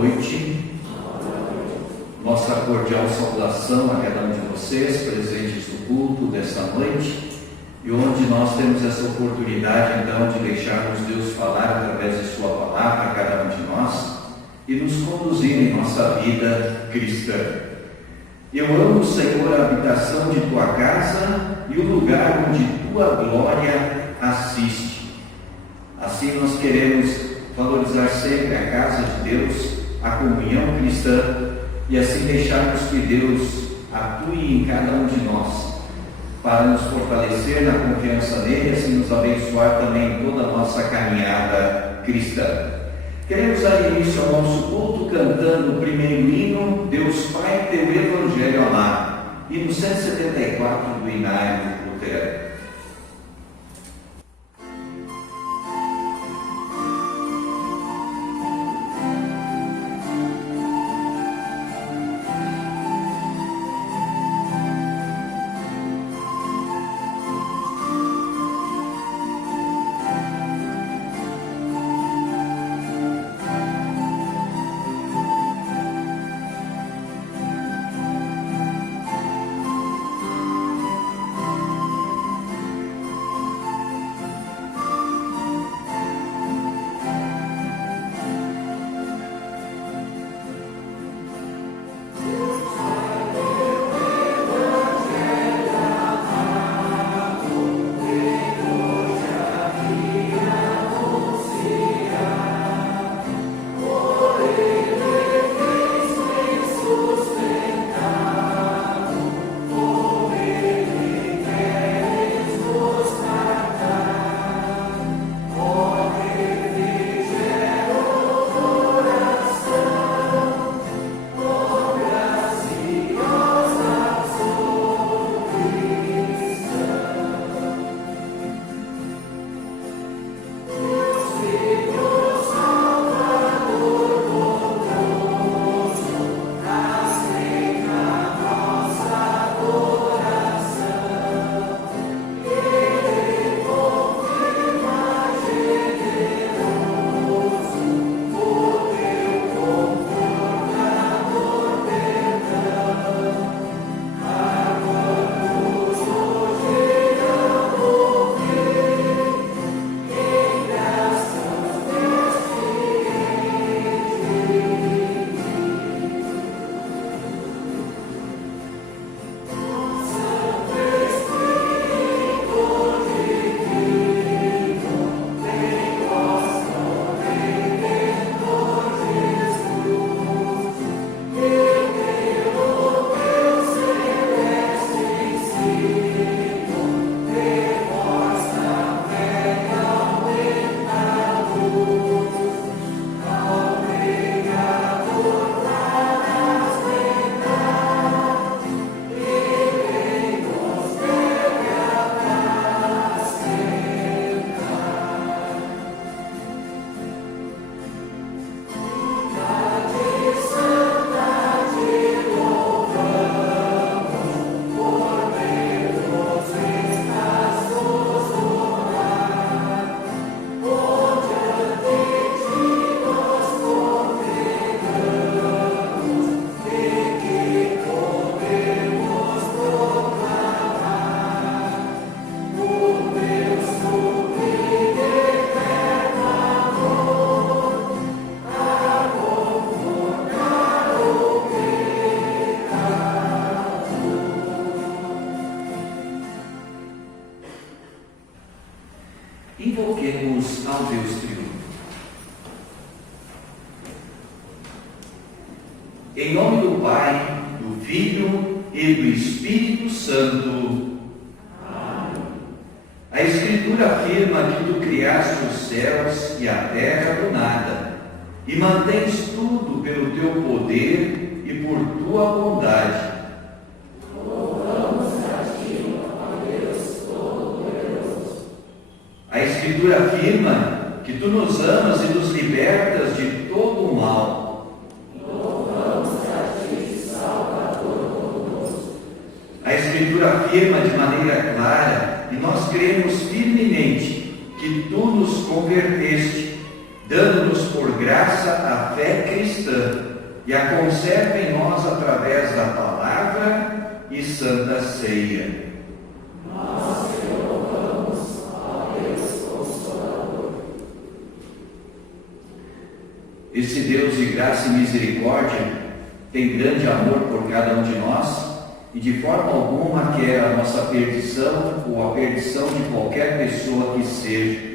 noite. Nossa cordial saudação a cada um de vocês, presentes no culto desta noite, e onde nós temos essa oportunidade, então, de deixarmos Deus falar através de Sua palavra a cada um de nós e nos conduzir em nossa vida cristã. Eu amo, Senhor, a habitação de Tua casa e o lugar onde Tua glória assiste. Assim nós queremos valorizar sempre a casa de Deus, a comunhão cristã, e assim deixarmos que Deus atue em cada um de nós, para nos fortalecer na confiança nele e assim nos abençoar também em toda a nossa caminhada cristã. Queremos dar início ao nosso culto cantando o primeiro hino, Deus Pai, Teu Evangelho amar, hino 174 do Inário Luterano. Invoquemos ao Deus triunfo. Em nome do Pai, do Filho e do Espírito Santo. Amém. A Escritura afirma que tu criaste os céus e a terra do nada, e mantens tudo pelo teu poder e por tua bondade. A Escritura afirma que tu nos amas e nos libertas de todo o mal. Louvamos a ti, Salvador conosco. A Escritura afirma de maneira clara, e nós cremos firmemente, que tu nos converteste, dando-nos por graça a fé cristã e a conserva em nós através da palavra e santa ceia. Nós te louvamos, ó Deus Consolador. Esse Deus de graça e misericórdia tem grande amor por cada um de nós e de forma alguma quer a nossa perdição ou a perdição de qualquer pessoa que seja.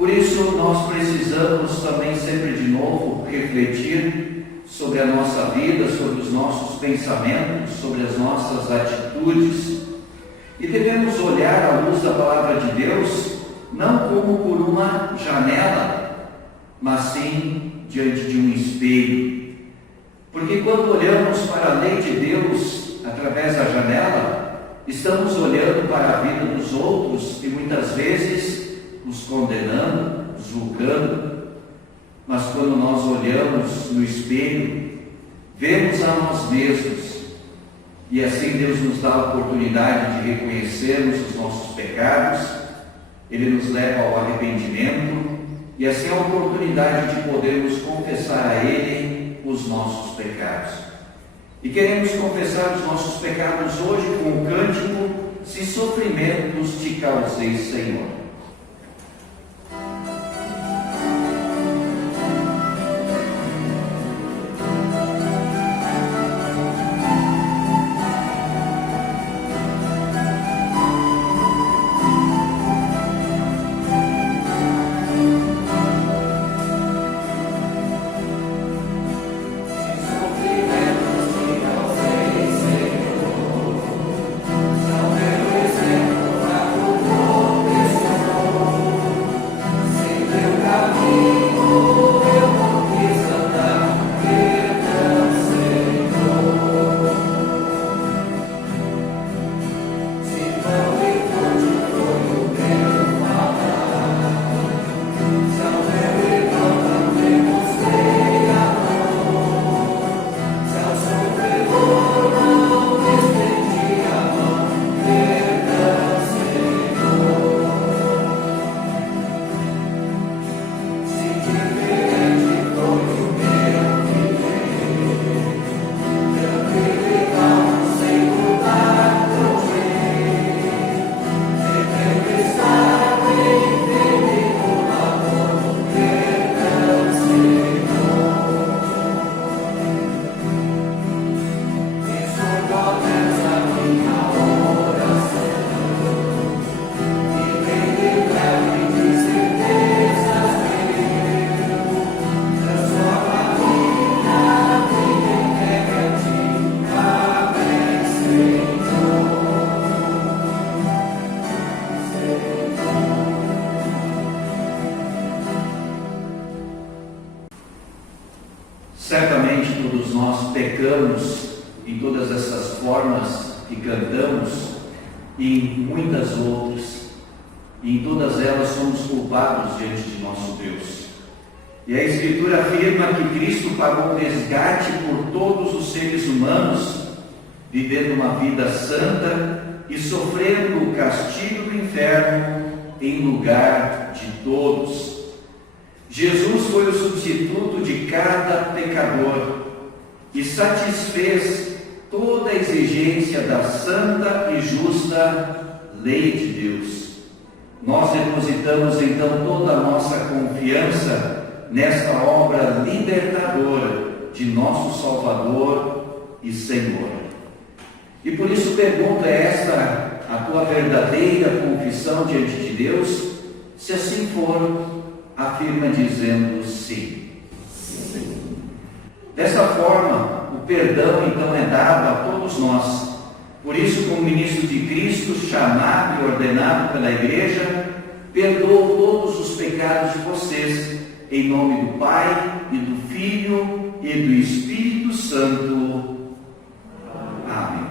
Por isso nós precisamos também sempre de novo refletir sobre a nossa vida, sobre os nossos pensamentos, sobre as nossas atitudes. E devemos olhar à luz da palavra de Deus, não como por uma janela, mas sim diante de um espelho. Porque quando olhamos para a lei de Deus através da janela, estamos olhando para a vida dos outros e muitas vezes os condenando, julgando. Mas quando nós olhamos no espelho, vemos a nós mesmos. E assim Deus nos dá a oportunidade de reconhecermos os nossos pecados, Ele nos leva ao arrependimento, e assim a oportunidade de podermos confessar a Ele os nossos pecados. E queremos confessar os nossos pecados hoje com o cântico Se Sofrimentos Te Causei, Senhor. Certamente todos nós pecamos em todas essas formas que cantamos e em muitas outras, e em todas elas somos culpados diante de nosso Deus. E a Escritura afirma que Cristo pagou o resgate por todos os seres humanos, vivendo uma vida santa e sofrendo o castigo do inferno em lugar de todos. Jesus foi o substituto de cada pecador e satisfez toda a exigência da santa e justa lei de Deus. Nós depositamos então toda a nossa confiança nesta obra libertadora de nosso Salvador e Senhor. E por isso pergunta esta a tua verdadeira confissão diante de Deus? Se assim for, afirma dizendo sim. Sim. Dessa forma, o perdão então é dado a todos nós. Por isso, como ministro de Cristo, chamado e ordenado pela Igreja, perdoo todos os pecados de vocês, em nome do Pai, e do Filho, e do Espírito Santo. Amém.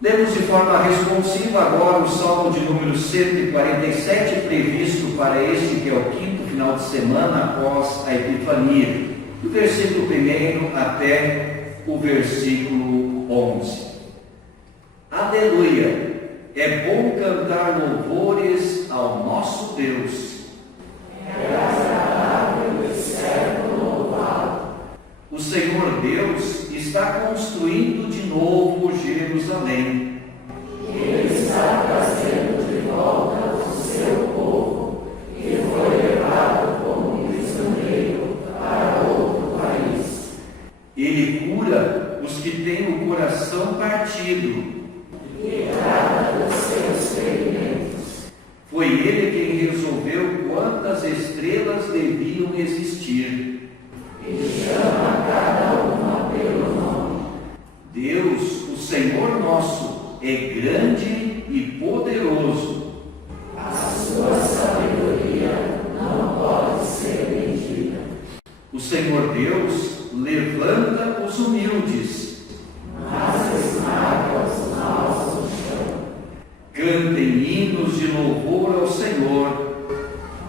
Lemos de forma responsiva agora o Salmo de número 147, previsto para este que é o quinto final de semana após a Epifania, do versículo 1 até o versículo 11. Aleluia! É bom cantar louvores ao nosso Deus. Senhor Deus está construindo de novo Jerusalém. Ele está trazendo de volta o seu povo, que foi levado como prisioneiro para outro país. Ele cura os que têm o coração partido. E trata dos seus ferimentos. Foi ele quem resolveu quantas estrelas deviam existir. E chama cada uma pelo nome. Deus, o Senhor nosso, é grande e poderoso. A sua sabedoria não pode ser medida. O Senhor Deus levanta os humildes. Mas esmaga os maus no chão. Cantem hinos de louvor ao Senhor.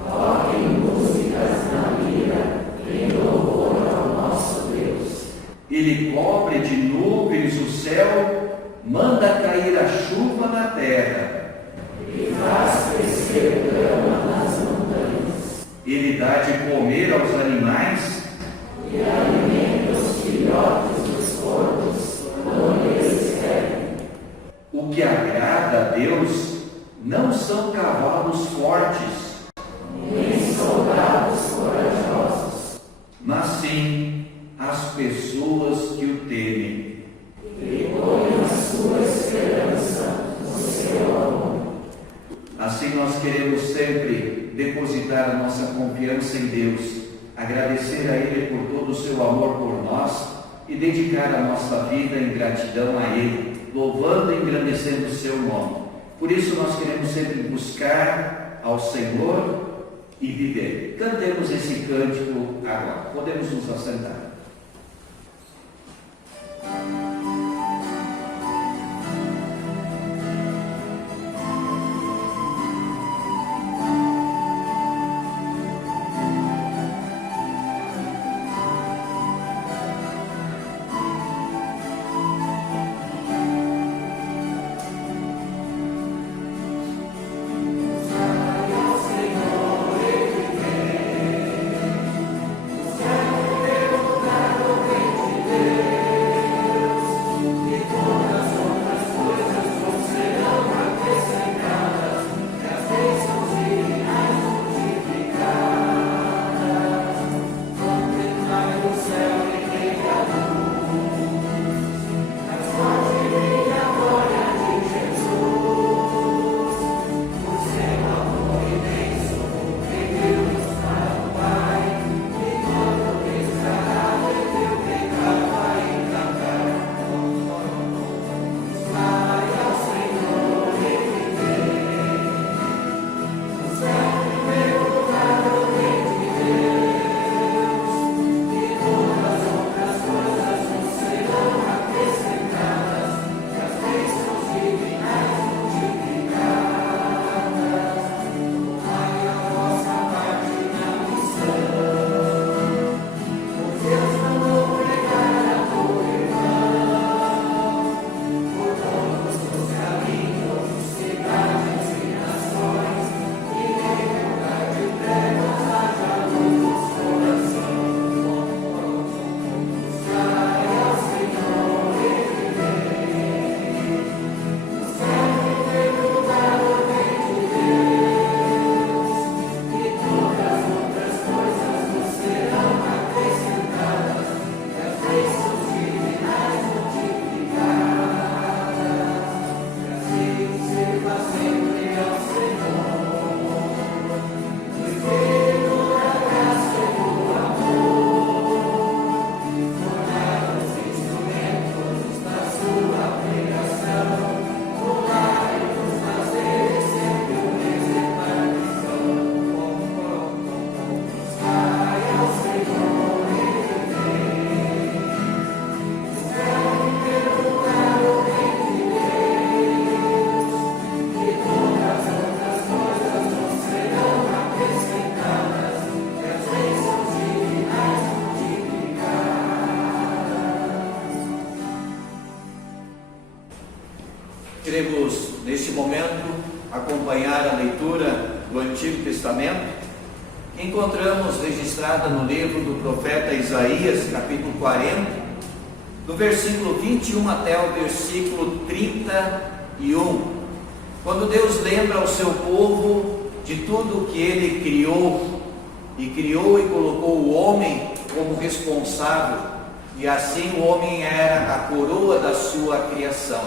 Toquem músicas na lira em louvor ao nosso Deus. Ele cobre de nuvens o céu, manda cair a chuva na terra. E faz crescer grama nas montanhas. Ele dá de comer aos animais. E alimenta os filhotes dos porcos quando eles querem. O que agrada a Deus não são cavalos fortes, Nem soldados corajosos. mas sim as pessoas que o temem. E põe a sua esperança no seu amor. Assim nós queremos sempre depositar a nossa confiança em Deus, agradecer a Ele por todo o seu amor por nós e dedicar a nossa vida em gratidão a Ele, louvando e engrandecendo o seu nome. Por isso nós queremos sempre buscar ao Senhor e viver. Cantemos esse cântico agora. Podemos nos assentar. Queremos, neste momento, acompanhar a leitura do Antigo Testamento, que encontramos registrada no livro do profeta Isaías, capítulo 40, do versículo 21 até o versículo 31, quando Deus lembra ao seu povo de tudo que Ele criou e colocou o homem como responsável, e assim o homem era a coroa da sua criação.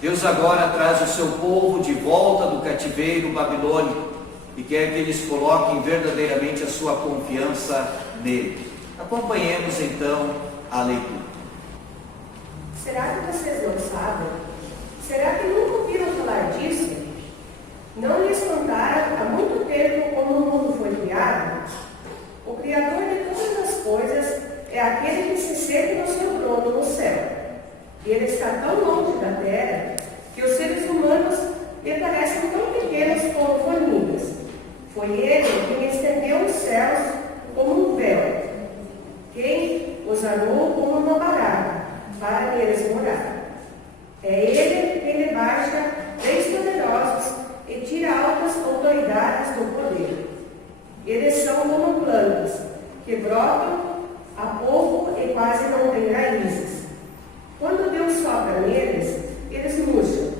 Deus agora traz o seu povo de volta do cativeiro babilônico e quer que eles coloquem verdadeiramente a sua confiança nele. Acompanhemos então a leitura. Será que vocês não sabem? Será que nunca ouviram falar disso? Não lhes contaram há muito tempo como o mundo foi criado? O Criador de todas as coisas é aquele que se sente no seu trono no céu. E Ele está tão longe da terra que os seres humanos lhe parecem tão pequenos como formigas. Foi Ele quem estendeu os céus como um véu, quem os armou como uma barraca para neles morar. É Ele quem lhe baixa reis poderosos e tira altas autoridades do poder. Eles são como plantas que brotam a pouco e quase não têm raízes. Quando Deus sopra neles, eles murcham,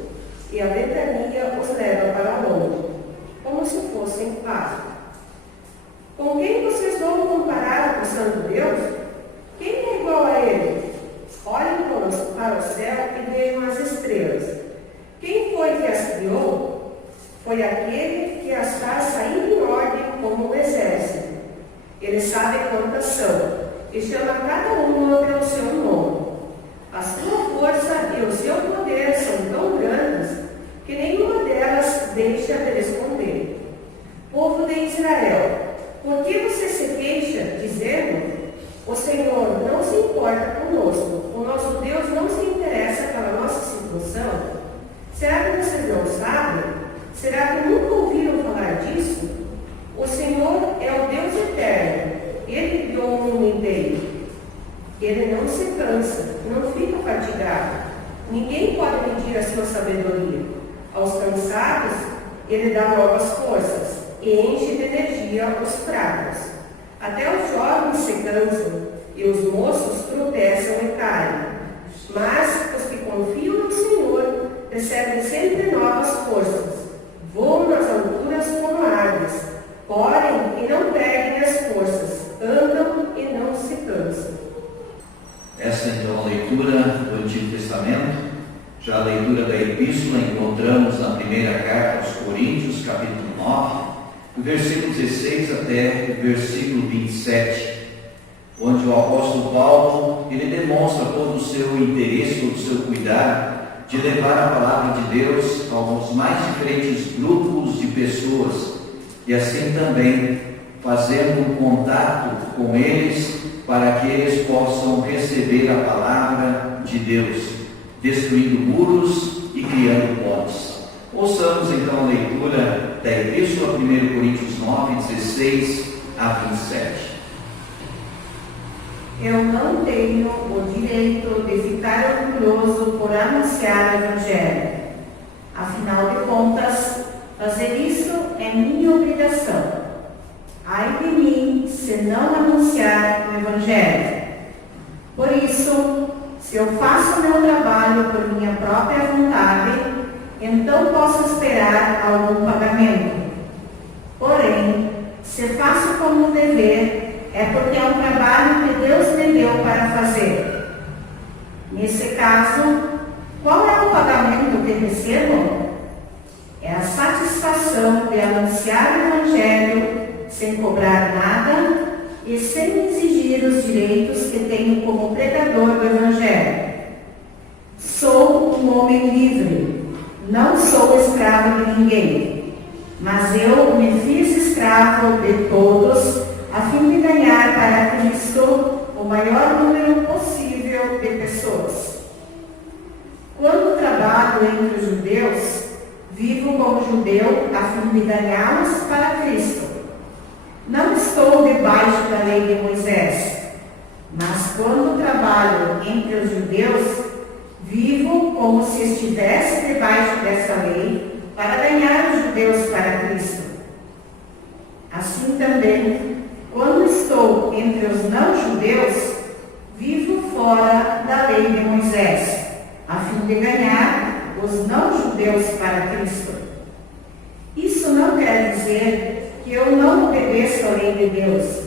e a ventania os leva para longe, como se fossem pássaro. Com quem vocês vão comparar o Santo Deus? Quem é igual a Ele? Olhem para o céu e vejam as estrelas. Quem foi que as criou? Foi aquele que as faz sair em ordem como um exército. Ele sabe quantas são, e chama cada uma pelo seu nome. A sua força e o seu poder são tão grandes que nenhuma delas deixa de responder. Povo de Israel, por que você se queixa, dizendo: o Senhor não se importa conosco, o nosso Deus não se interessa pela nossa situação? Será que vocês não sabem? Será que nunca ouviram falar disso? O Senhor é o Deus eterno, Ele criou o mundo inteiro. Ele não se cansa, não fica fatigado. Ninguém pode medir a sua sabedoria. Aos cansados, Ele dá novas forças e enche de energia os fracos. Até os jovens se cansam e os moços tropeçam e caem. Mas os que confiam no Senhor recebem sempre novas forças. Voam nas alturas como aves, correm e não perdem as forças, andam e não se cansam. Essa é então a leitura do Antigo Testamento. Já a leitura da Epístola encontramos na primeira carta aos Coríntios, capítulo 9, do versículo 16 até o versículo 27, onde o apóstolo Paulo ele demonstra todo o seu interesse, todo o seu cuidado de levar a palavra de Deus aos mais diferentes grupos de pessoas e assim também fazendo um contato com eles para que eles possam receber a palavra de Deus, destruindo muros e criando pontes. Ouçamos então a leitura da Epístola, 1 Coríntios 9, 16 a 27. Eu não tenho o direito de ficar orgulhoso por anunciar o Evangelho. Afinal de contas, fazer isso é minha obrigação. Ai de mim se não anunciar o Evangelho. Por isso, se eu faço meu trabalho por minha própria vontade, então posso esperar algum pagamento. Porém, se faço como dever, é porque é um trabalho que Deus me deu para fazer. Nesse caso, qual é o pagamento que recebo? É a satisfação de anunciar o Evangelho sem cobrar nada e sem exigir os direitos que tenho como pregador do Evangelho. Sou um homem livre, não sou escravo de ninguém, mas eu me fiz escravo de todos a fim de ganhar para Cristo o maior número possível de pessoas. Quando trabalho entre os judeus, vivo como judeu a fim de ganhá-los para Cristo. Não estou debaixo da lei de Moisés, mas quando trabalho entre os judeus, vivo como se estivesse debaixo dessa lei para ganhar os judeus para Cristo. Assim também, quando estou entre os não-judeus, vivo fora não-judeus para Cristo. Isso não quer dizer que eu não obedeço à lei de Deus,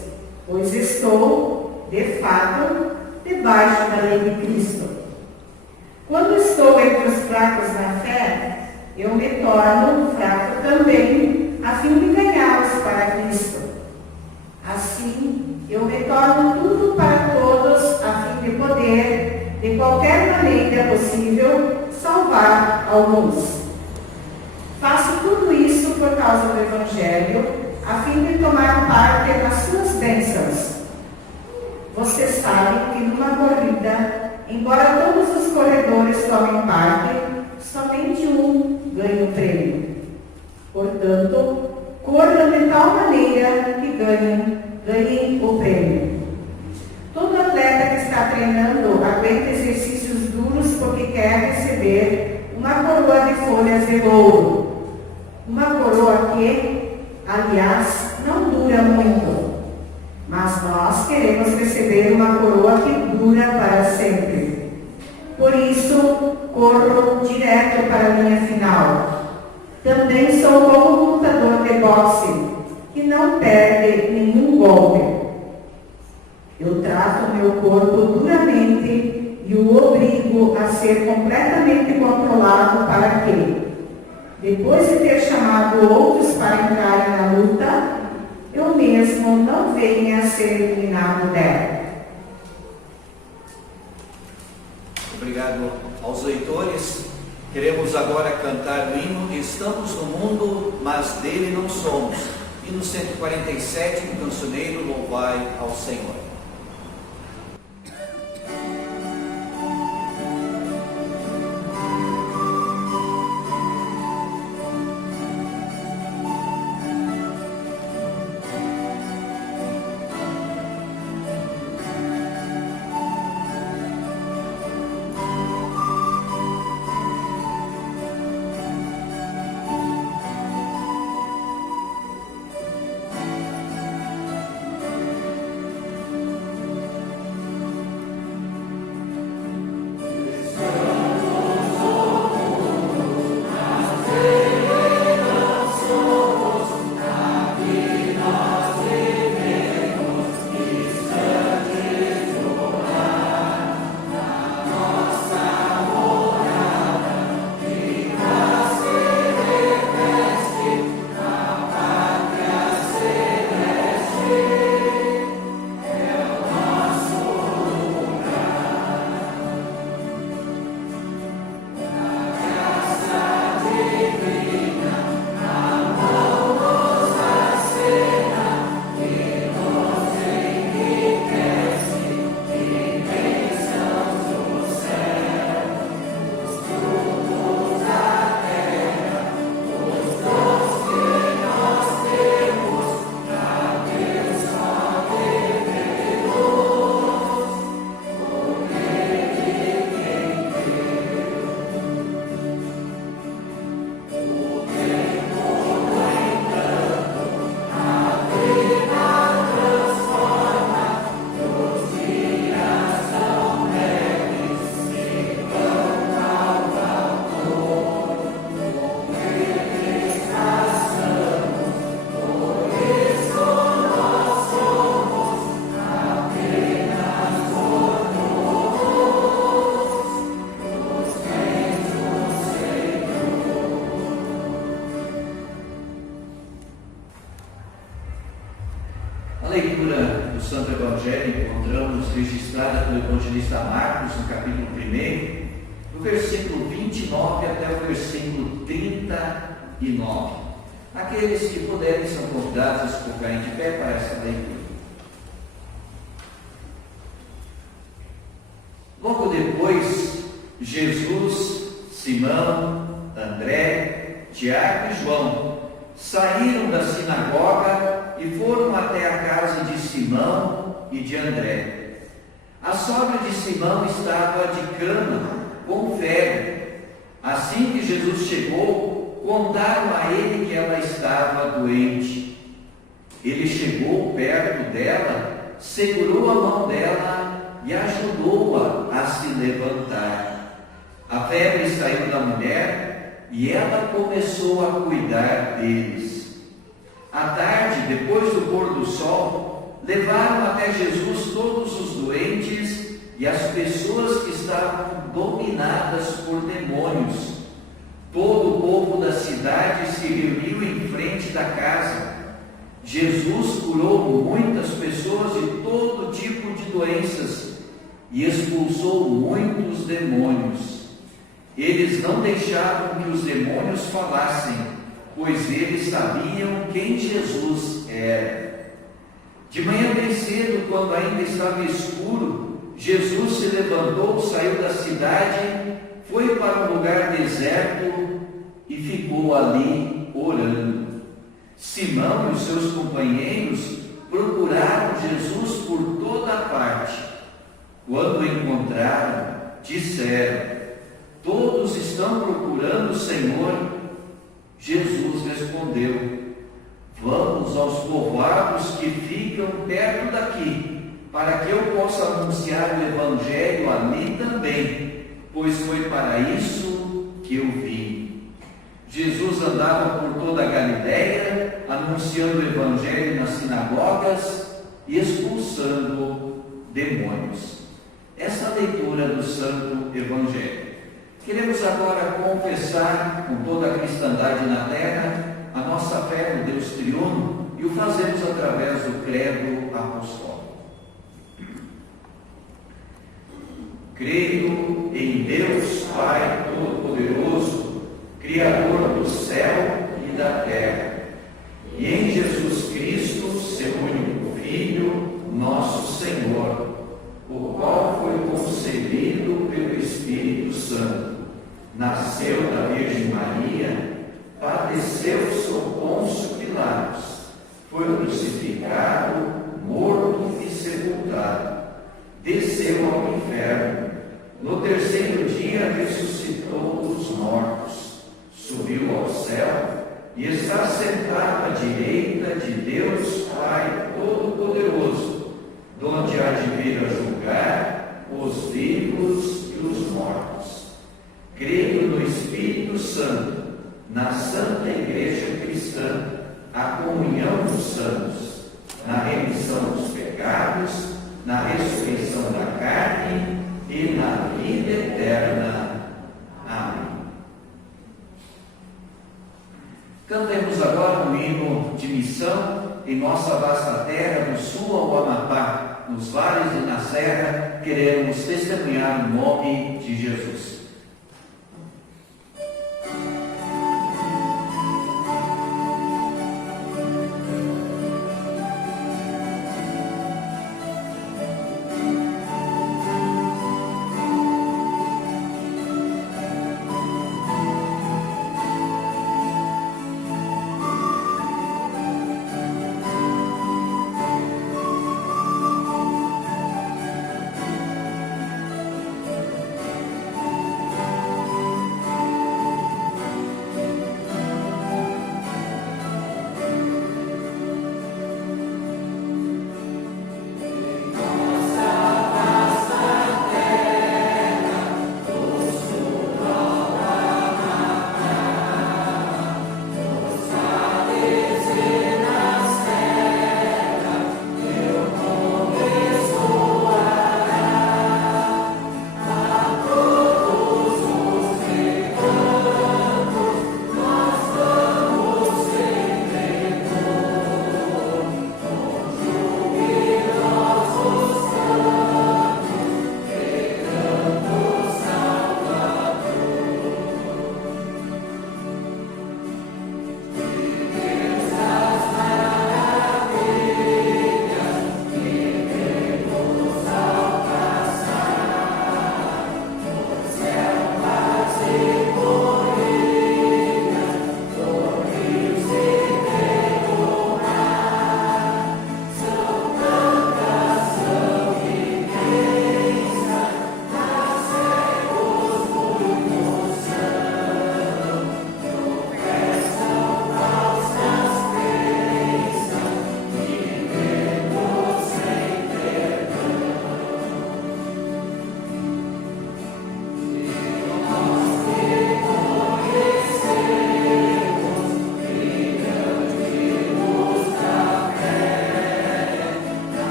pois estou, de fato, debaixo da lei de Cristo. Quando estou entre os fracos na fé, eu me torno fraco também, a fim de ganhá-los para Cristo. Assim, eu me torno tudo para todos, a fim de poder, de qualquer maneira possível, salvar alguns. Faço tudo isso por causa do Evangelho, a fim de tomar parte nas suas bênçãos. Você sabe que numa corrida, embora todos os corredores tomem parte, somente um ganha o prêmio. Portanto, corram de tal maneira que ganhem o prêmio. Todo atleta que está treinando aguenta exercícios duros porque quer receber uma coroa de folhas de ouro. Uma coroa que, aliás, não dura muito. Mas nós queremos receber uma coroa que dura para sempre. Por isso, corro direto para a linha final. Também sou como lutador de boxe, que não perde nenhum golpe. Eu trato meu corpo duramente e o obrigo a ser completamente controlado para que, depois de ter chamado outros para entrarem na luta, eu mesmo não venha a ser eliminado dela. Obrigado aos leitores. Queremos agora cantar o hino Estamos no Mundo, mas dele não somos. Hino 147, do cancioneiro Louvai ao Senhor. leitura do Santo Evangelho encontramos registrada pelo evangelista Marcos, no capítulo 1, do versículo 29 até o versículo 39. Aqueles que puderem são convidados a se colocarem de pé para essa leitura. Logo depois, Jesus, Simão, André, Tiago e João saíram da sinagoga e foram até a casa de Simão e de André. A sogra de Simão estava de cama, com febre. Assim que Jesus chegou, contaram a ele que ela estava doente. Ele chegou perto dela, segurou a mão dela e ajudou-a a se levantar. A febre saiu da mulher e ela começou a cuidar deles. À tarde, depois do pôr do sol, levaram até Jesus todos os doentes e as pessoas que estavam dominadas por demônios. Todo o povo da cidade se reuniu em frente da casa. Jesus curou muitas pessoas de todo tipo de doenças e expulsou muitos demônios. Eles não deixavam que os demônios falassem, pois eles sabiam quem Jesus era. De manhã bem cedo, quando ainda estava escuro, Jesus se levantou, saiu da cidade, foi para um lugar deserto e ficou ali orando. Simão e os seus companheiros procuraram Jesus por toda a parte. Quando o encontraram, disseram: todos estão procurando o Senhor. Jesus respondeu: vamos aos povoados que ficam perto daqui, para que eu possa anunciar o Evangelho ali também, pois foi para isso que eu vim. Jesus andava por toda a Galileia, anunciando o Evangelho nas sinagogas e expulsando demônios. Essa leitura do Santo Evangelho. Queremos agora confessar com toda a cristandade na terra a nossa fé no Deus triuno e o fazemos através do credo apostólico. Creio em Deus Pai Todo-Poderoso, Criador do céu e da terra, e em Jesus Cristo, seu único Filho, nosso Senhor, o qual foi concebido pelo Espírito Santo, nasceu da Virgem Maria, padeceu sob Pôncio Pilatos, foi crucificado, morto e sepultado, desceu ao inferno, no terceiro dia ressuscitou dos mortos, subiu ao céu e está sentado à direita de Deus Pai Todo-Poderoso, donde há de vir a julgar os vivos e os mortos. Creio no Espírito Santo, na Santa Igreja Cristã, a comunhão dos santos, na remissão dos pecados, na ressurreição da carne e na vida eterna. Amém. Cantemos agora um hino de missão em nossa vasta terra, do sul ao Amapá, nos vales e na serra, queremos testemunhar o nome de Jesus.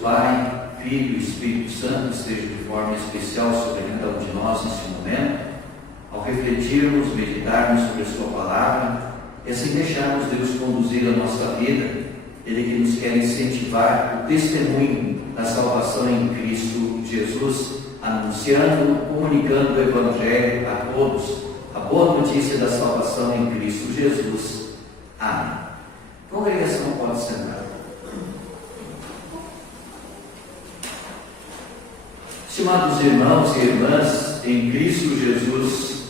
Pai, Filho e Espírito Santo esteja de forma especial sobre cada um de nós neste momento, ao refletirmos, meditarmos sobre a Sua palavra, e assim deixarmos Deus conduzir a nossa vida. Ele que nos quer incentivar o testemunho da salvação em Cristo Jesus, anunciando, comunicando o Evangelho a todos, a boa notícia da salvação em Cristo Jesus. Amém. A congregação pode sentar. Estimados irmãos e irmãs, em Cristo Jesus,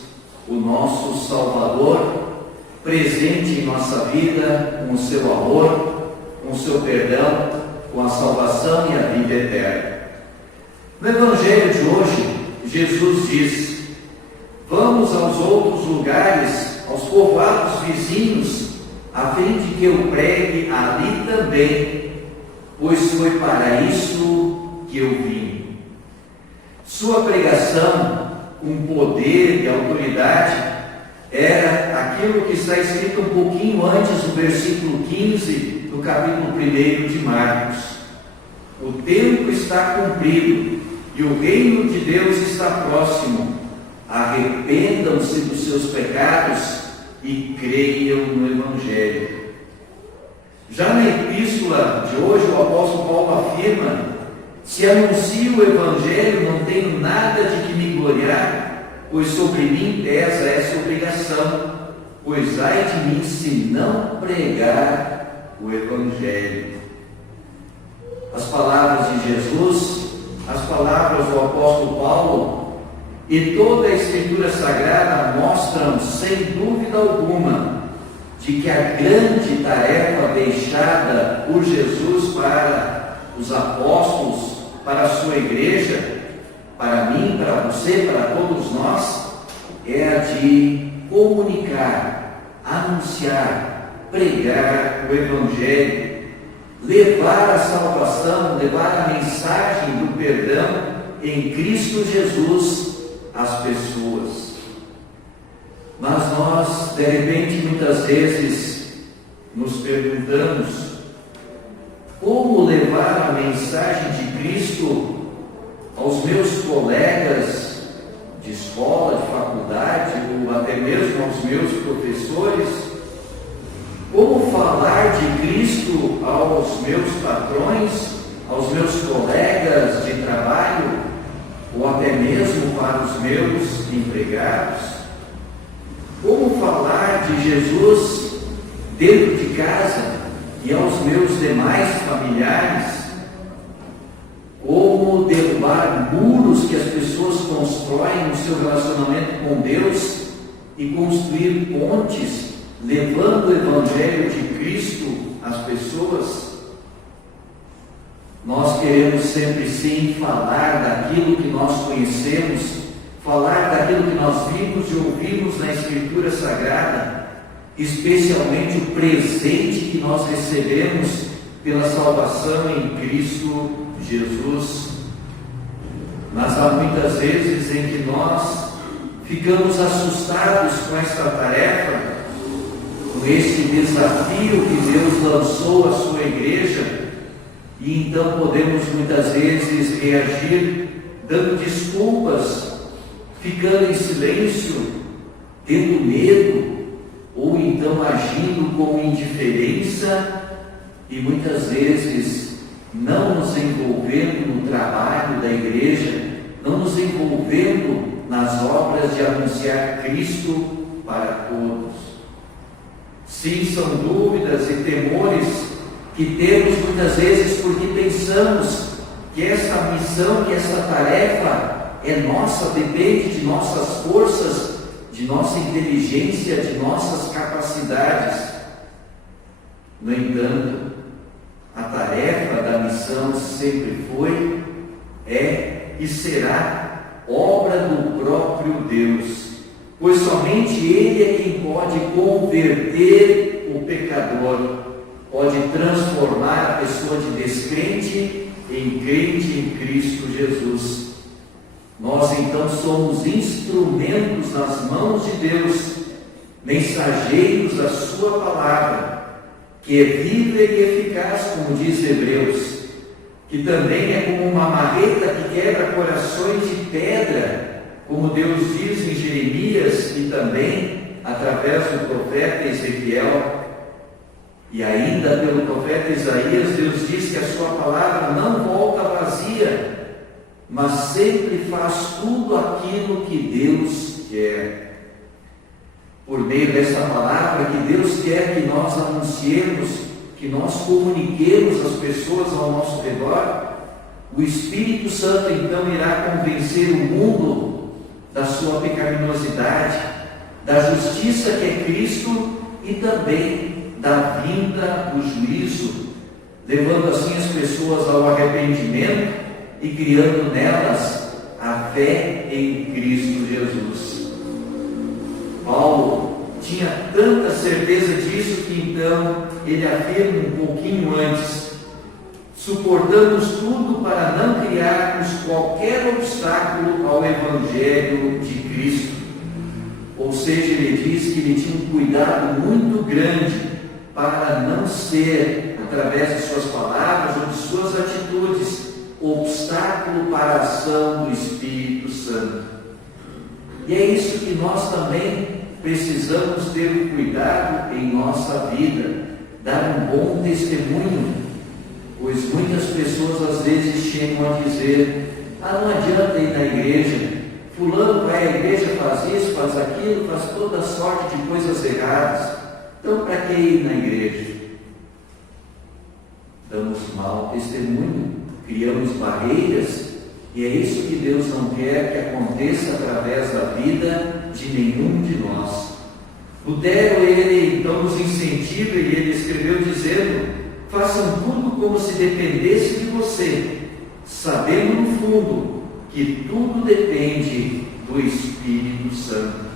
o nosso Salvador, presente em nossa vida com o seu amor, com o seu perdão, com a salvação e a vida eterna. No Evangelho de hoje, Jesus diz: vamos aos outros lugares, aos povoados vizinhos, a fim de que eu pregue ali também, pois foi para isso que eu vim. Sua pregação, com poder e autoridade, era aquilo que está escrito um pouquinho antes, no versículo 15, do capítulo 1 de Marcos. O tempo está cumprido e o reino de Deus está próximo. Arrependam-se dos seus pecados e creiam no Evangelho. Já na epístola de hoje, o apóstolo Paulo afirma: se anuncio o Evangelho, não tenho nada de que me gloriar, pois sobre mim pesa essa obrigação, pois ai de mim se não pregar o Evangelho. As palavras de Jesus, as palavras do apóstolo Paulo e toda a Escritura Sagrada mostram, sem dúvida alguma, de que a grande tarefa deixada por Jesus para os apóstolos, para a sua igreja, para mim, para você, para todos nós, é a de comunicar, anunciar, pregar o Evangelho, levar a salvação, levar a mensagem do perdão em Cristo Jesus às pessoas. Mas nós, de repente, muitas vezes nos perguntamos: como levar a mensagem de Cristo aos meus colegas de escola, de faculdade, ou até mesmo aos meus professores? Como falar de Cristo aos meus patrões, aos meus colegas de trabalho, ou até mesmo para os meus empregados? Como falar de Jesus dentro de casa e aos meus demais familiares? Como derrubar muros que as pessoas constroem no seu relacionamento com Deus e construir pontes, levando o Evangelho de Cristo às pessoas? Nós queremos sempre sim falar daquilo que nós conhecemos, falar daquilo que nós vimos e ouvimos na Escritura Sagrada, especialmente o presente que nós recebemos pela salvação em Cristo Jesus. Mas há muitas vezes em que nós ficamos assustados com esta tarefa, com este desafio que Deus lançou à sua igreja, e então podemos muitas vezes reagir dando desculpas, ficando em silêncio, tendo medo, ou então agindo com indiferença e muitas vezes não nos envolvendo no trabalho da igreja, não nos envolvendo nas obras de anunciar Cristo para todos. Sim, são dúvidas e temores que temos muitas vezes porque pensamos que essa missão, que essa tarefa é nossa, depende de nossas forças, de nossa inteligência, de nossas capacidades. No entanto, a tarefa da missão sempre foi, é e será obra do próprio Deus, pois somente Ele é quem pode converter o pecador, pode transformar a pessoa de descrente em crente em Cristo Jesus. Nós então somos instrumentos nas mãos de Deus, mensageiros da sua palavra, que é viva e eficaz, como diz Hebreus, que também é como uma marreta que quebra corações de pedra, como Deus diz em Jeremias e também através do profeta Ezequiel. E ainda pelo profeta Isaías, Deus diz que a sua palavra não volta vazia, mas sempre faz tudo aquilo que Deus quer. Por meio dessa palavra que Deus quer que nós anunciemos, que nós comuniquemos às pessoas ao nosso redor, o Espírito Santo então irá convencer o mundo da sua pecaminosidade, da justiça que é Cristo e também da vinda do juízo, levando assim as pessoas ao arrependimento e criando nelas a fé em Cristo Jesus. Paulo tinha tanta certeza disso que então ele afirma um pouquinho antes: suportamos tudo para não criarmos qualquer obstáculo ao Evangelho de Cristo. Ou seja, ele diz que ele tinha um cuidado muito grande para não ser, através de suas palavras ou de suas atitudes, obstáculo para a ação do Espírito Santo. E é isso que nós também precisamos ter um cuidado em nossa vida, dar um bom testemunho, pois muitas pessoas às vezes chegam a dizer: não adianta ir na igreja, fulano vai à igreja, faz isso, faz aquilo, faz toda sorte de coisas erradas, então para que ir na igreja? Damos mau testemunho, criamos barreiras, e é isso que Deus não quer que aconteça através da vida de nenhum de nós. Lutero, ele então nos incentiva, e ele escreveu dizendo: façam tudo como se dependesse de você, sabendo no fundo que tudo depende do Espírito Santo.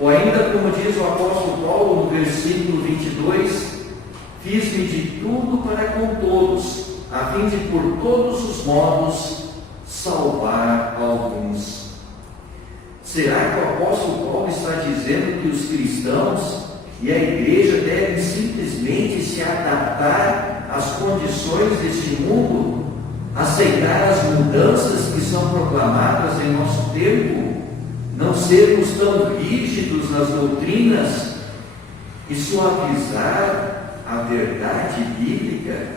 Ou ainda como diz o apóstolo Paulo no versículo 22, fiz-me de tudo para com todos, a fim de por todos os modos salvar alguns. Será que o apóstolo Paulo está dizendo que os cristãos e a igreja devem simplesmente se adaptar às condições deste mundo, aceitar as mudanças que são proclamadas em nosso tempo, não sermos tão rígidos nas doutrinas e suavizar a verdade bíblica?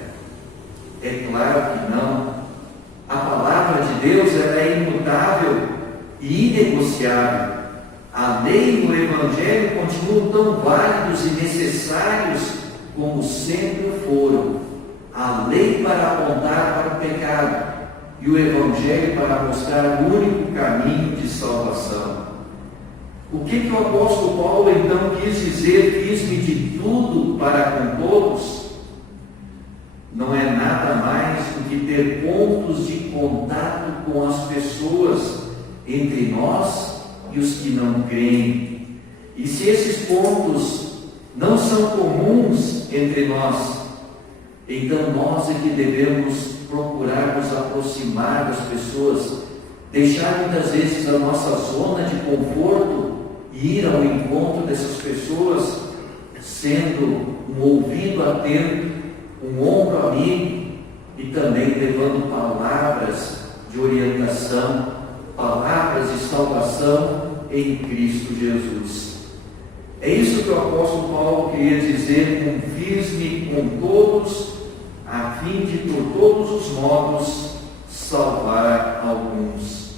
É claro que não. A palavra de Deus ela é imutável e inegociável. A lei e o Evangelho continuam tão válidos e necessários como sempre foram. A lei para apontar para o pecado e o Evangelho para mostrar o único caminho de salvação. O que o apóstolo Paulo então quis dizer, fiz-me de tudo para com todos? Não é nada mais do que ter pontos de contato com as pessoas entre nós e os que não creem. E se esses pontos não são comuns entre nós, então nós é que devemos procurar nos aproximar das pessoas, deixar muitas vezes a nossa zona de conforto e ir ao encontro dessas pessoas, sendo um ouvido atento, um ombro amigo e também levando palavras de orientação, palavras de salvação em Cristo Jesus. É isso que o apóstolo Paulo queria dizer com fiz-me com todos, a fim de por todos os modos salvar alguns.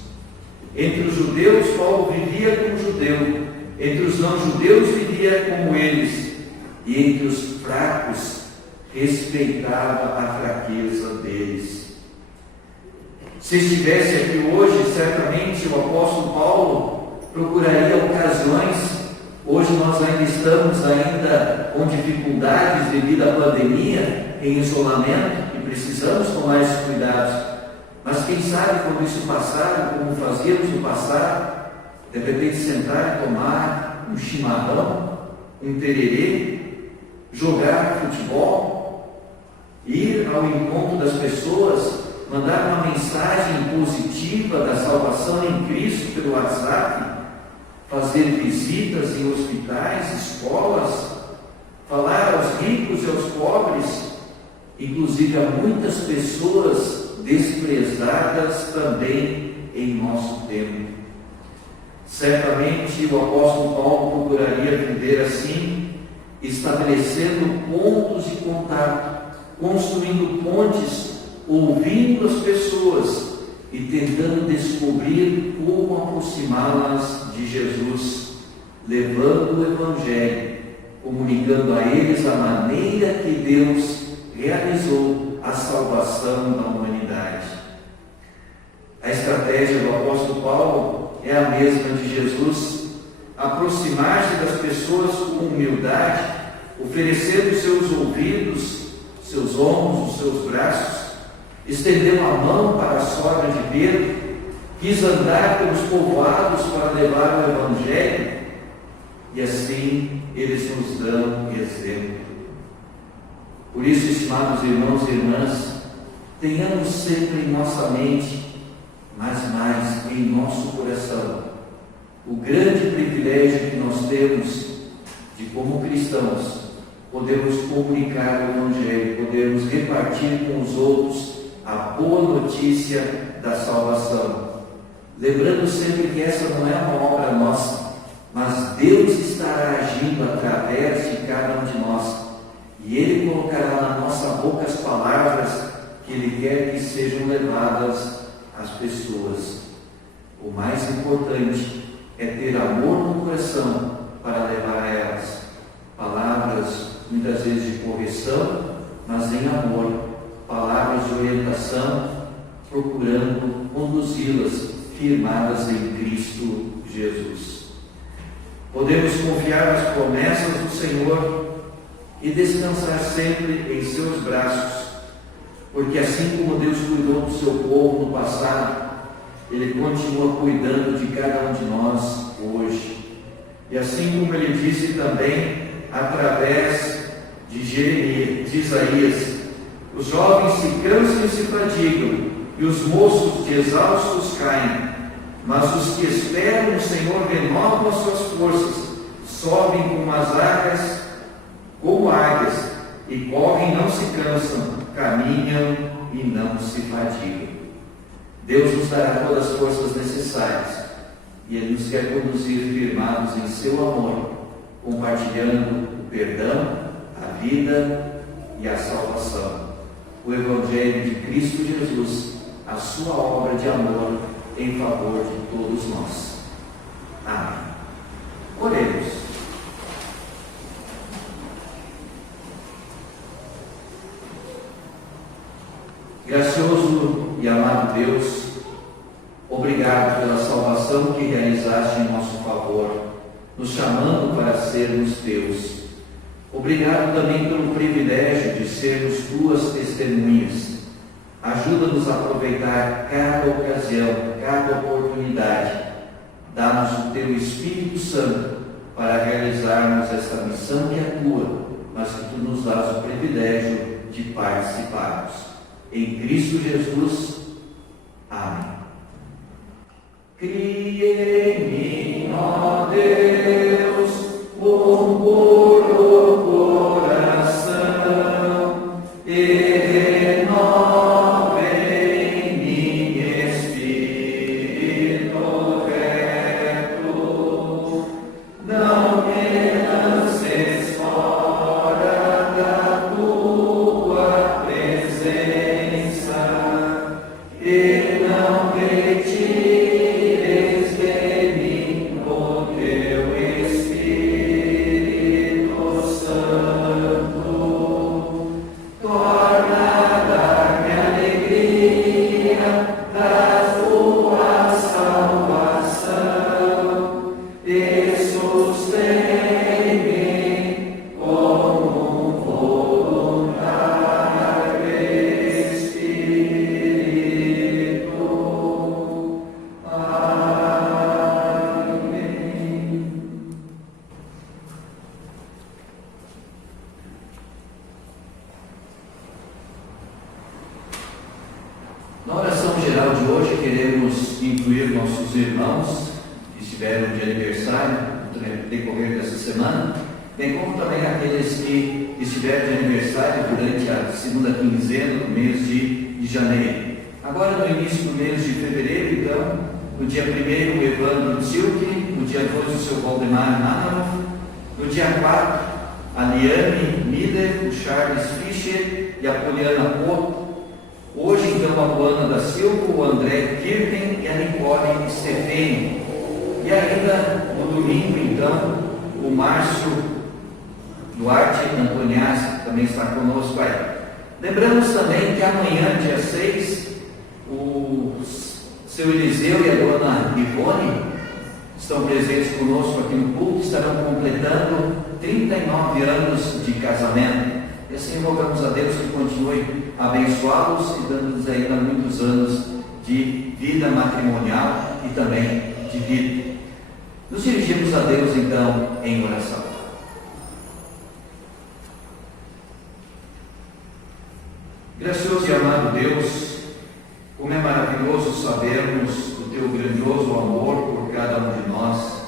Entre os judeus, Paulo vivia como judeu, entre os não-judeus vivia como eles, e entre os fracos respeitava a fraqueza deles. Se estivesse aqui hoje, certamente o apóstolo Paulo procuraria ocasiões. Hoje nós ainda estamos com dificuldades devido à pandemia, em isolamento, e precisamos tomar esses cuidados. Mas quem sabe quando isso passar, como fazíamos no passado, de repente sentar e tomar um chimarrão, um tererê, jogar futebol, ir ao encontro das pessoas, mandar uma mensagem positiva da salvação em Cristo pelo WhatsApp, fazer visitas em hospitais, escolas, falar aos ricos e aos pobres, Inclusive, há muitas pessoas desprezadas também em nosso tempo. Certamente o apóstolo Paulo procuraria viver assim, estabelecendo pontos de contato, construindo pontes, ouvindo as pessoas e tentando descobrir como aproximá-las de Jesus, levando o Evangelho, comunicando a eles a maneira que Deus realizou a salvação da humanidade. A estratégia do apóstolo Paulo é a mesma de Jesus: aproximar-se das pessoas com humildade, oferecendo seus ouvidos, seus ombros, os seus braços, estendeu a mão para a sogra de Pedro, quis andar pelos povoados para levar o Evangelho, e assim eles nos dão exemplo. Por isso, estimados irmãos e irmãs, tenhamos sempre em nossa mente, mas mais em nosso coração, o grande privilégio que nós temos de, como cristãos, podermos comunicar o Evangelho, podermos repartir com os outros a boa notícia da salvação. Lembrando sempre que essa não é uma obra nossa, mas Deus estará agindo através de cada um de nós, e Ele colocará na nossa boca as palavras que Ele quer que sejam levadas às pessoas. O mais importante é ter amor no coração para levar a elas. Palavras muitas vezes de correção, mas em amor. Palavras de orientação, procurando conduzi-las firmadas em Cristo Jesus. Podemos confiar nas promessas do Senhor e descansar sempre em seus braços, porque assim como Deus cuidou do seu povo no passado, Ele continua cuidando de cada um de nós hoje. E assim como Ele disse também através de Jeremias, de Isaías: os jovens se cansam e se fadigam, e os moços de exaustos caem, mas os que esperam no Senhor renovam as suas forças, sobem como águias, e correm e não se cansam, caminham e não se fadigam. Deus nos dará todas as forças necessárias, e Ele nos quer conduzir firmados em seu amor, compartilhando o perdão, a vida e a salvação. O Evangelho de Cristo Jesus, a sua obra de amor em favor de todos nós. Amém. Oremos. Gracioso e amado Deus, obrigado pela salvação que realizaste em nosso favor, nos chamando para sermos teus. Obrigado também pelo privilégio de sermos tuas testemunhas. Ajuda-nos a aproveitar cada ocasião, cada oportunidade. Dá-nos o teu Espírito Santo para realizarmos esta missão que é tua, mas que tu nos dás o privilégio de participarmos. Em Cristo Jesus. Amém. Crie em mim, ó Deus, um puro coração, e renove em mim espírito reto. Não me lances fora da tua presença, e não retires de mim o teu Espírito Santo. Torna a dar-me alegria da tua salvação e sustém-me como um voluntário Espírito. Amém. Na oração geral de hoje, queremos incluir nossos irmãos que estiveram de aniversário no decorrer dessa semana, bem como também aqueles que estiveram de aniversário durante a segunda quinzena do mês de janeiro. Agora, no início do mês de fevereiro, então, no dia 1º, o Evandro Silke, no dia 2, o seu Valdemar Mananoff, no dia 4, a Liane Miller, o Charles Fischer e a Poliana Poto. Hoje, então, a Luana da Silva, o André Kirken e a Nicole Stefani. E ainda, no domingo, então, o Márcio Duarte Antoniazzi também está conosco aí. Lembramos também que amanhã, dia 6, o seu Eliseu e a dona Ivone estão presentes conosco aqui no culto, estarão completando 39 anos de casamento. E assim rogamos a Deus que continue a abençoá-los e dando-nos ainda muitos anos de vida matrimonial e também de vida. Nos dirigimos a Deus então em oração. Gracioso e amado Deus, como é maravilhoso sabermos o Teu grandioso amor por cada um de nós.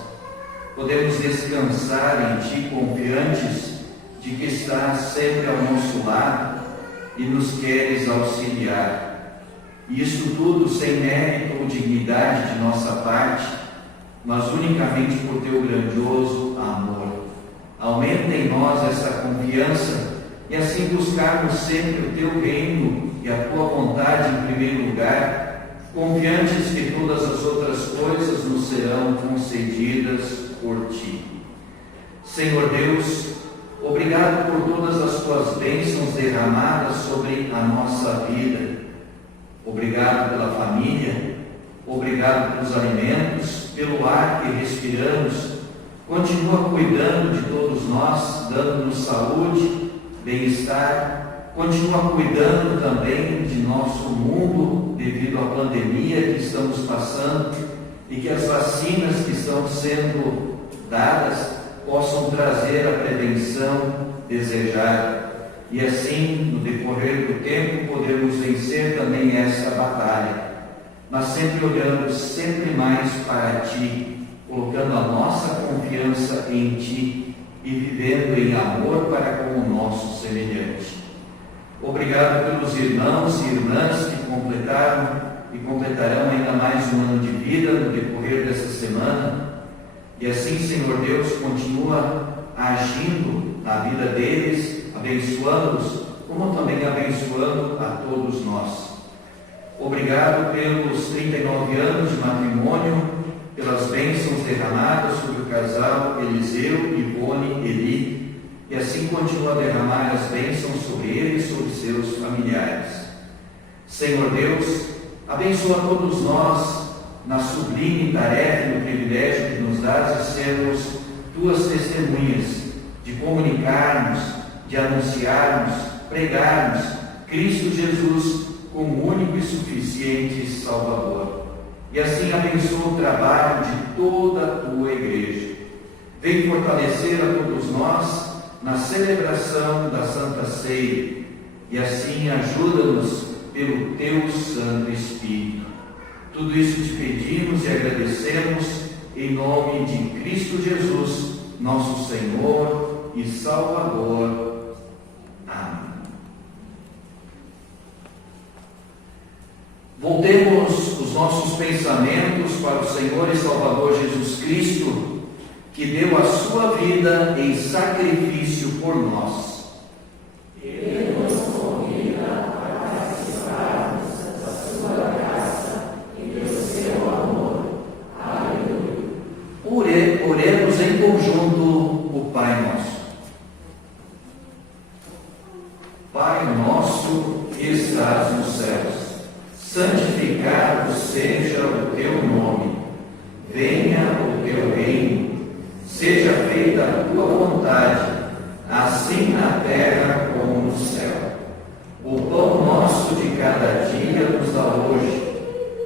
Podemos descansar em Ti confiantes de que estás sempre ao nosso lado e nos queres auxiliar. E isso tudo sem mérito ou dignidade de nossa parte, mas unicamente por Teu grandioso amor. Aumenta em nós essa confiança e assim buscarmos sempre o Teu reino e a Tua vontade em primeiro lugar, confiantes que todas as outras coisas nos serão concedidas por Ti. Senhor Deus, obrigado por todas as Tuas bênçãos derramadas sobre a nossa vida. Obrigado pela família, obrigado pelos alimentos, pelo ar que respiramos. Continua cuidando de todos nós, dando-nos saúde, bem-estar. Continua cuidando também de nosso mundo devido à pandemia que estamos passando e que as vacinas que estão sendo dadas possam trazer a prevenção desejada. E assim, no decorrer do tempo, podemos vencer também esta batalha, mas sempre olhando sempre mais para Ti, colocando a nossa confiança em Ti e vivendo em amor para com o nosso semelhante. Obrigado pelos irmãos e irmãs que completaram e completarão ainda mais um ano de vida no decorrer desta semana. E assim, Senhor Deus, continua agindo na vida deles, abençoando-os, como também abençoando a todos nós. Obrigado pelos 39 anos de matrimônio, pelas bênçãos derramadas sobre o casal Eliseu, Ivone, Eli, e assim continua a derramar as bênçãos sobre eles e sobre seus familiares. Senhor Deus, abençoa todos nós na sublime tarefa e no privilégio que nos dás de sermos Tuas testemunhas, de comunicarmos, de anunciarmos, pregarmos Cristo Jesus como único e suficiente Salvador. E assim abençoa o trabalho de toda a Tua igreja. Vem fortalecer a todos nós na celebração da Santa Ceia e assim ajuda-nos pelo Teu Santo Espírito. Tudo isso te pedimos e agradecemos em nome de Cristo Jesus, nosso Senhor e Salvador. Amém. Voltemos os nossos pensamentos para o Senhor e Salvador Jesus Cristo, que deu a sua vida em sacrifício por nós. Ele nos convida a participarmos da sua graça e do seu amor. Aleluia. Oremos em conjunto o Pai Nosso. Pai nosso que estás nos céus, santificado seja o Teu nome. Venha o Teu reino. Seja feita a Tua vontade, assim na terra como no céu. O pão nosso de cada dia nos dá hoje,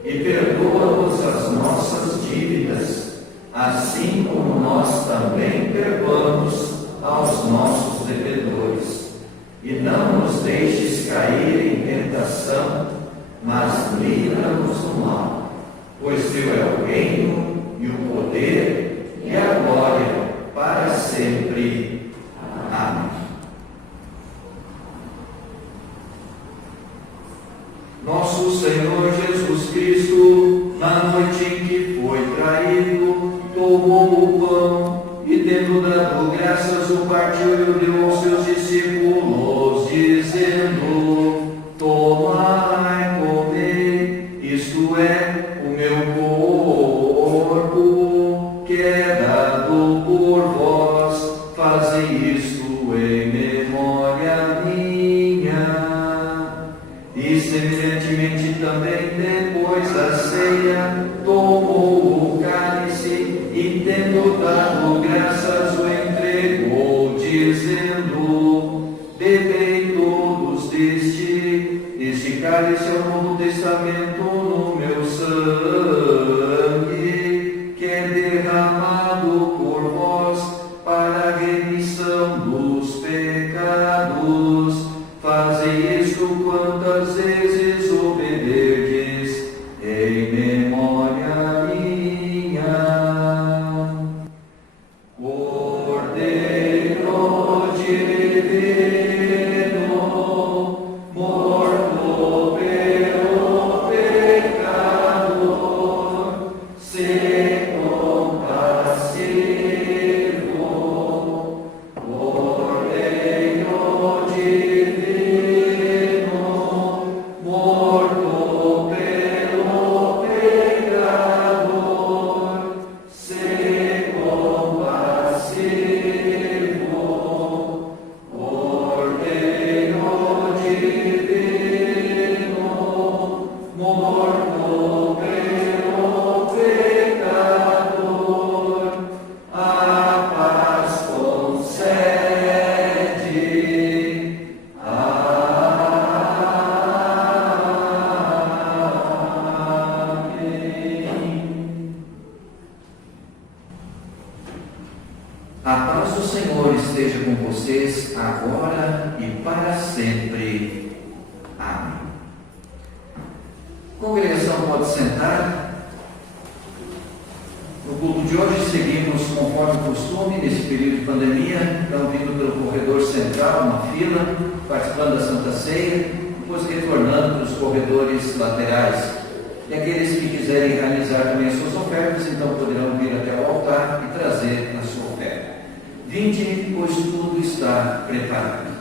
e perdoa-nos as nossas dívidas, assim como nós também perdoamos aos nossos devedores. E não nos deixes cair em tentação, mas livra-nos do mal. Pois Teu é o reino e o poder e a glória para sempre. pão e, tendo dado graças, o partiu e o deu aos seus discípulos, dizendo: tomai, comei, isto é o meu corpo, que é dado por vós, fazei isto em memória minha. E semelhantemente também, depois da ceia, tomou o cálice e, tendo dado graças, o entregou, dizendo: bebei todos deste, este cálice é o Novo Testamento no meu sangue, que é derramado por vós para a remissão dos pecados. Fazei isto quantas vezes o beberdes, em memória minha. Cordeiro divino, morto pelo pecador, se compassivo. Cordeiro divino, morto pelo pecador, se compassivo. Cordeiro divino, morto pelo pecador, a paz concede. Amém. A paz do Senhor esteja com vocês agora e para sempre. Amém. Congregação, pode sentar. No culto de hoje seguimos conforme o costume, nesse período de pandemia, então vindo pelo corredor central, uma fila, participando da Santa Ceia, depois retornando para os corredores laterais. E aqueles que quiserem realizar também as suas ofertas, então poderão vir até o altar e trazer a sua oferta. Vinde, pois tudo está preparado.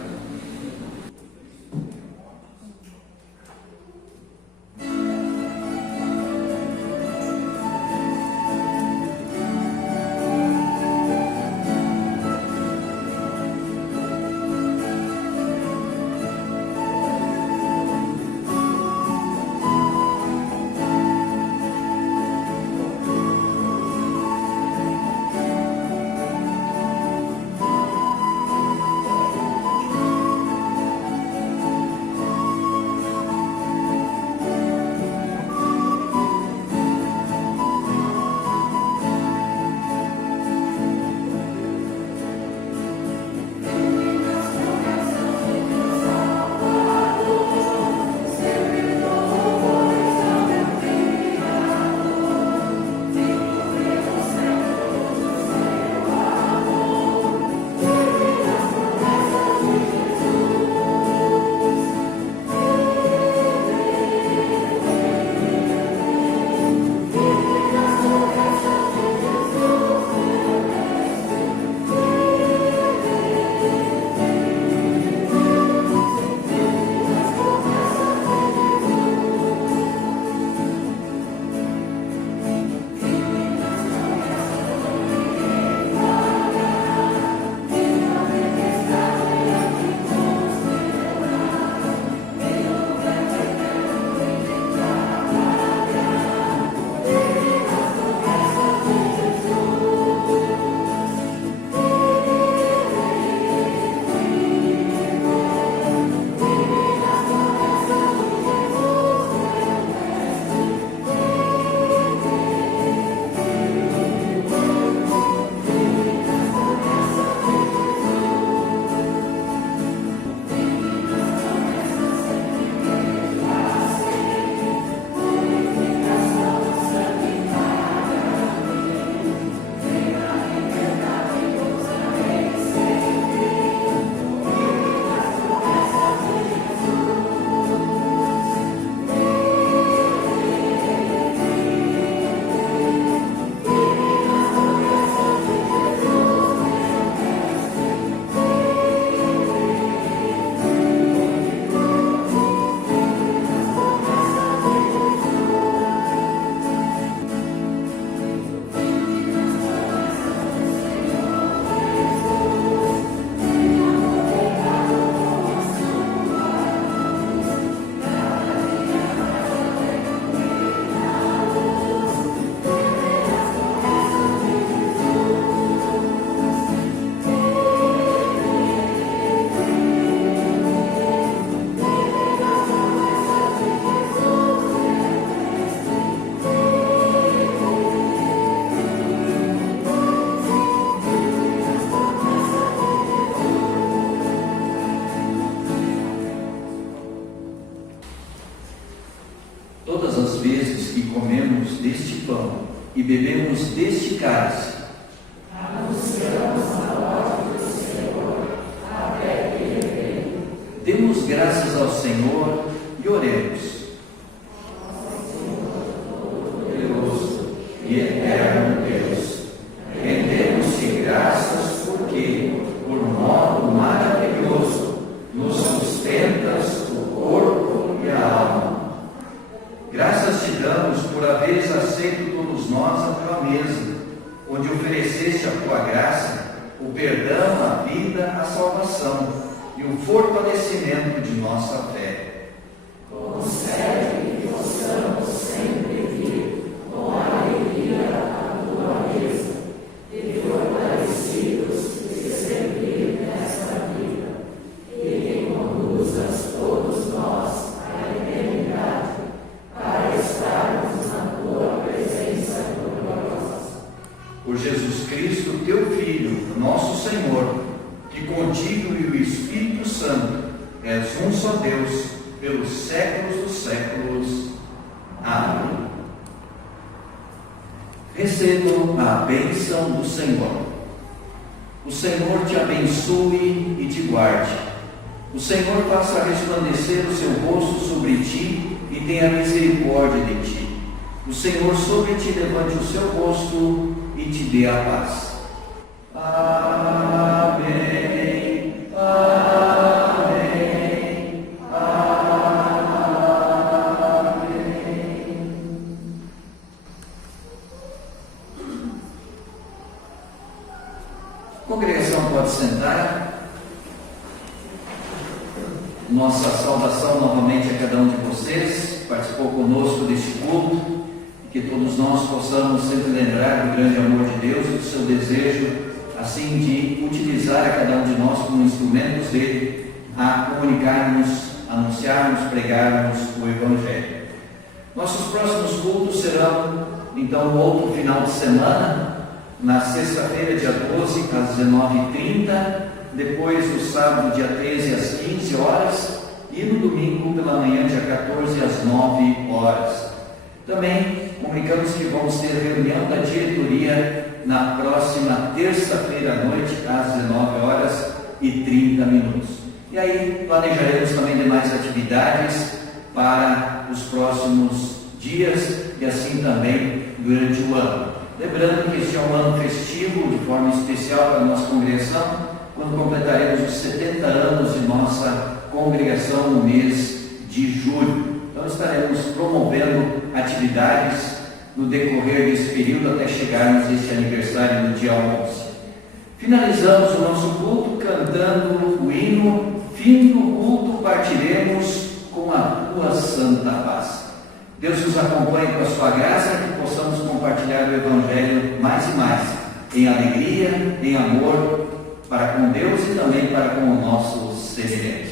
bebemos deste cálice, anunciamos a morte do Senhor até que Ele venha. demos graças ao Senhor e oremos. Poderoso e eterno Deus, rendemos-te graças porque, por modo maravilhoso, nos sustentas o corpo e a alma. Graças te damos por haveres aceito todos nós a tua mesa, onde ofereceste a tua graça, o perdão, a vida, a salvação e o fortalecimento de nossa fé. Concede que possamos sempre vir com alegria à tua mesa e fortalecidos de servir nesta vida, e que conduzas todos nós à eternidade para estarmos na tua presença gloriosa. Por Jesus Cristo, teu Filho, nosso Senhor, que contigo e o Espírito Santo és um só Deus, pelos séculos dos séculos. Amém. Recebam a bênção do Senhor. O Senhor te abençoe e te guarde. O Senhor faça resplandecer o seu rosto sobre ti e tenha misericórdia de ti. O Senhor sobre ti levante o seu rosto e te dê a paz. Amém. Amém. Amém. Congregação pode sentar. Nossa saudação novamente a cada um de vocês que participou conosco deste culto, e que todos nós possamos sempre lembrar do grande amor de Deus e do seu desejo, assim, de utilizar a cada um de nós como instrumentos dele a comunicarmos, anunciarmos, pregarmos o Evangelho. Nossos próximos cultos serão, então, outro final de semana, na sexta-feira, dia 12, às 19h30, depois no sábado, dia 13, às 15 horas, e no domingo, pela manhã, dia 14, às 9 horas. Também comunicamos que vamos ter reunião da diretoria na próxima terça-feira à noite, às 19h30. E aí planejaremos também demais atividades para os próximos dias e assim também durante o ano. Lembrando que este é um ano festivo, de forma especial para a nossa congregação, quando completaremos os 70 anos de nossa congregação no mês de julho. Então estaremos promovendo atividades no decorrer desse período até chegarmos a este aniversário no dia 11. Finalizamos o nosso culto cantando o hino "Fim do culto partiremos com a tua santa paz". Deus nos acompanhe com a sua graça, que possamos compartilhar o Evangelho mais e mais, em alegria, em amor, para com Deus e também para com os nossos semelhantes.